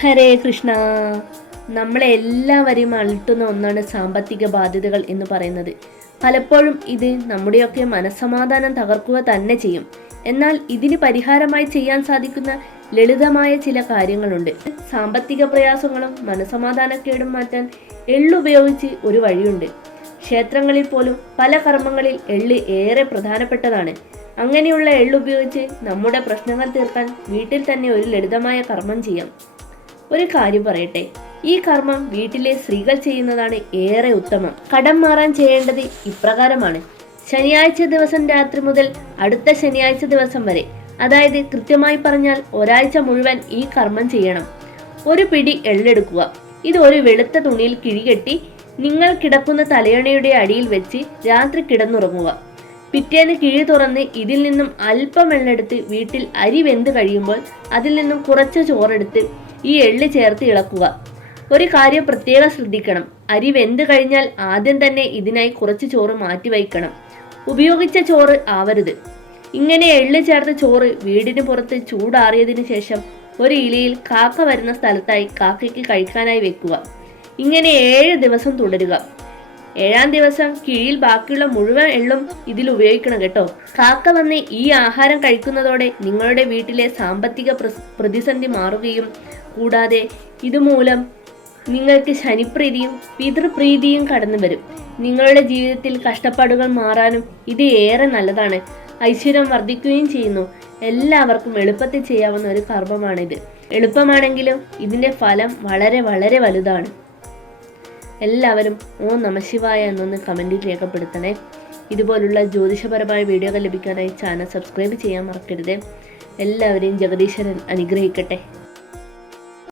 ഹരേ കൃഷ്ണ. നമ്മളെ എല്ലാവരെയും അലട്ടുന്ന ഒന്നാണ് സാമ്പത്തിക ബാധ്യതകൾ എന്ന് പറയുന്നത്. പലപ്പോഴും ഇത് നമ്മുടെയൊക്കെ മനസ്സമാധാനം തകർക്കുക തന്നെ ചെയ്യും. എന്നാൽ ഇതിന് പരിഹാരമായി ചെയ്യാൻ സാധിക്കുന്ന ലളിതമായ ചില കാര്യങ്ങളുണ്ട്. സാമ്പത്തിക പ്രയാസങ്ങളും മനസ്സമാധാനക്കേടും മാറ്റാൻ എള്ളുപയോഗിച്ച് ഒരു വഴിയുണ്ട്. ക്ഷേത്രങ്ങളിൽ പോലും പല കർമ്മങ്ങളിൽ എള്ള് ഏറെ പ്രധാനപ്പെട്ടതാണ്. അങ്ങനെയുള്ള എള്ളുപയോഗിച്ച് നമ്മുടെ പ്രശ്നങ്ങൾ തീർക്കാൻ വീട്ടിൽ തന്നെ ഒരു ലളിതമായ കർമ്മം ചെയ്യാം. ഒരു കാര്യം പറയട്ടെ, ഈ കർമ്മം വീട്ടിലെ സ്ത്രീകൾ ചെയ്യുന്നതാണ് ഏറെ ഉത്തമം. കടം മാറാൻ ചെയ്യേണ്ടത് ഇപ്രകാരമാണ്. ശനിയാഴ്ച ദിവസം രാത്രി മുതൽ അടുത്ത ശനിയാഴ്ച ദിവസം വരെ, അതായത് കൃത്യമായി പറഞ്ഞാൽ ഒരാഴ്ച മുഴുവൻ ഈ കർമ്മം ചെയ്യണം. ഒരു പിടി എള്ളെടുക്കുക. ഇത് ഒരു വെളുത്ത തുണിയിൽ കിഴികെട്ടി നിങ്ങൾ കിടക്കുന്ന തലയണയുടെ അടിയിൽ വെച്ച് രാത്രി കിടന്നുറങ്ങുക. പിറ്റേന്ന് കിഴി തുറന്ന് ഇതിൽ നിന്നും അല്പം എള്ളെടുത്ത് വീട്ടിൽ അരി വെന്ത് കഴിയുമ്പോൾ അതിൽ നിന്നും കുറച്ച് ചോറെടുത്ത് ഈ എള്ള് ചേർത്ത് ഇളക്കുക. ഒരു കാര്യം പ്രത്യേകം ശ്രദ്ധിക്കണം. അരി വെന്ത് കഴിഞ്ഞാൽ ആദ്യം തന്നെ ഇതിനായി കുറച്ച് ചോറ് മാറ്റി വയ്ക്കണം. ഉപയോഗിച്ച ചോറ് ആവരുത്. ഇങ്ങനെ എള്ള് ചേർത്ത ചോറ് വീടിന് പുറത്ത് ചൂടാറിയതിനു ശേഷം ഒരു ഇലയിൽ കാക്ക വരുന്ന സ്ഥലത്തായി കാക്കയ്ക്ക് കഴിക്കാനായി വെക്കുക. ഇങ്ങനെ 7 ദിവസം തുടരുക. 7ാം ദിവസം കിഴിയിൽ ബാക്കിയുള്ള മുഴുവൻ എള്ളും ഇതിൽ ഉപയോഗിക്കണം കേട്ടോ. കാക്ക വന്ന് ഈ ആഹാരം കഴിക്കുന്നതോടെ നിങ്ങളുടെ വീട്ടിലെ സാമ്പത്തിക പ്രതിസന്ധി മാറുകയും കൂടാതെ ഇതുമൂലം നിങ്ങൾക്ക് ശനിപ്രീതിയും പിതൃപ്രീതിയും കടന്നു വരും. നിങ്ങളുടെ ജീവിതത്തിൽ കഷ്ടപ്പാടുകൾ മാറാനും ഇത് ഏറെ നല്ലതാണ്. ഐശ്വര്യം വർദ്ധിക്കുകയും ചെയ്യുന്നു. എല്ലാവർക്കും എളുപ്പത്തിൽ ചെയ്യാവുന്ന ഒരു കർമ്മമാണിത്. എളുപ്പമാണെങ്കിലും ഇതിൻ്റെ ഫലം വളരെ വളരെ വലുതാണ്. എല്ലാവരും ഓം നമഃശിവായ എന്നൊന്ന് കമൻറ്റിൽ രേഖപ്പെടുത്തണേ. ഇതുപോലുള്ള ജ്യോതിഷപരമായ വീഡിയോകൾ ലഭിക്കാനായി ചാനൽ സബ്സ്ക്രൈബ് ചെയ്യാൻ മറക്കരുത്. എല്ലാവരെയും ജഗദീശ്വരൻ അനുഗ്രഹിക്കട്ടെ.